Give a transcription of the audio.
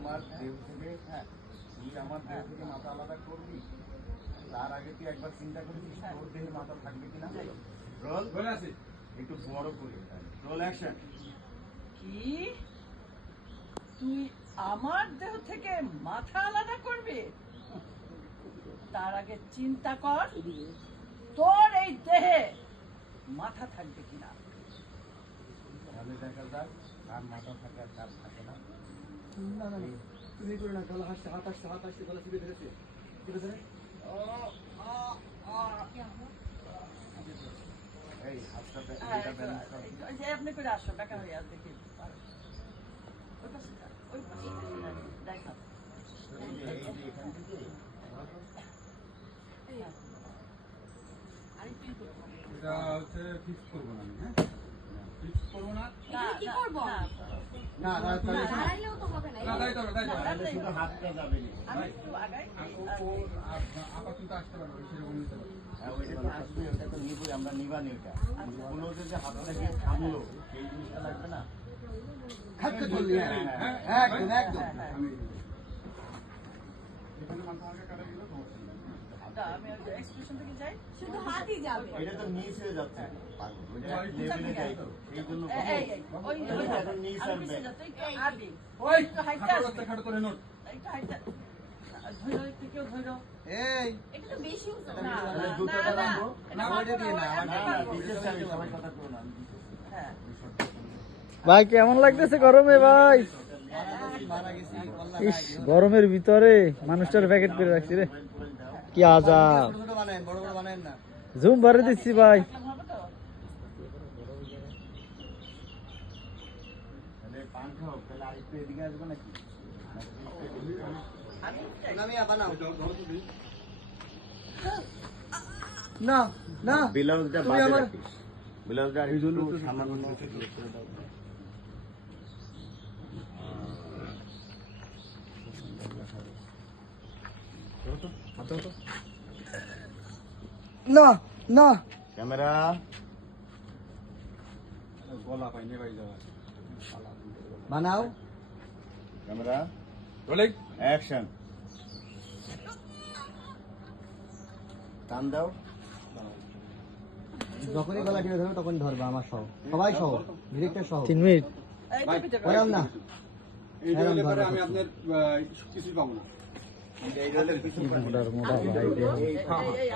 আমার দেহ থেকে তুই আমার দেহ থেকে মাথা আলাদা করবি, তার আগে তুই একবার চিন্তা করেছিস তোর দেহে মাথা থাকবে কিনা? রোল বলে আছে একটু বড় করে রোল অ্যাকশন। কি তুই আমার দেহ থেকে মাথা আলাদা করবি? তার আগে চিন্তা কর তোর এই দেহে মাথা থাকবে কিনা। তাহলে দেখা যাক কার মাথা থাকে আর কার থাকে না। তুমি করে না, গলা হাসছে, হাত আসছে, হাত আসছে, গলা চিপে ধরেছে। ঠিক আছে? এই হাতটা ব্যালেন্স কর। যে আপনি করে আসো টাকা হয়ে আর দেখি ওই পাশে যা, ওই পাশে দেখা এই যে এখান থেকে এটা হচ্ছে ফিক্স করবো না আমি, হ্যাঁ ফিক্স করবো না। কি করব? না না তাহলে দাঁড়াইলেও তো হবে না। না তাই তো তাই তো তাহলে শুধু হাতটা যাবে না। আমি একটু আগাই আপাতত আসতে পারবো সেরকম নিতে পারবো। হ্যাঁ ওইটা তো আসবে, ওটা তো নিবই, আমরা নিবানি ওটা। কোনো যে হাতটা গিয়ে থামলো সেই জিনিসটা লাগবে না। খাটতে চললি, হ্যাঁ, একদম একদম। আমি এখানে মাথা আগে কাটা দিল তো আমি এক্সপ্রেশন থেকে যাই শুধু হাতই যাবে। এটা তো নিচ হয়ে যাচ্ছে পাগল, ওইটা লেভেলে যাই তো সেই জন্য ওই এখন নিচ আমি আনবে। পিছিয়ে যাচ্ছি একটু আগে ওই একটু হাইটে খাটো আসবে, খাটো তোলে নোট। একটু হাইটে ধরো, একটু কেউ ধরো। এই এটা তো বেশি উঁচু। না, তাহলে না, দুটোটা না, রাখবো। এটা না, ওইটা দিয়ে না, পারবো না না পারবো। দিতেছি আমি, সবাই কথা করো না, আমি দিতেছি। হ্যাঁ ভাই কেমন লাগতেছে গরমে ভাই? মারা গেছি, কল্লা ইস গরমের ভিতরে মানুষটার প্যাকেট করে রাখছি রে, কি আজাব। ছোট ছোট বানায়, বড় বড় বানায় না। জুম ভরে দিচ্ছি ভাই। দেখলাম হবে তো? তাহলে পাংখা হোক, তাহলে আরেকটু এদিকে আসবে নাকি? আমি চাই। নামিয়া বানাও। ধরো তো দেখি। না না, ব্লাউজটা তুমি বাদে আমার- রাখিস। ব্লাউজটা আর একটু সামান্য ঠিক করে দাও। না না, ক্যামেরা গলা পাইনি ভাই যাওয়া। বানাও। Camera rolling action. টান দাও। যখনই গলা টিপে ধরবে তখন ধরবা, আমার সহ, সবাই সহ, ডিরেক্টর সহ। 3 মিনিট এই তো পিঠে বললাম না, এই রোলে পরে আমি আপনার কিছুই পাবো না। এই রোলের পিছনে মোটা মোটা ভাই দেহ। এই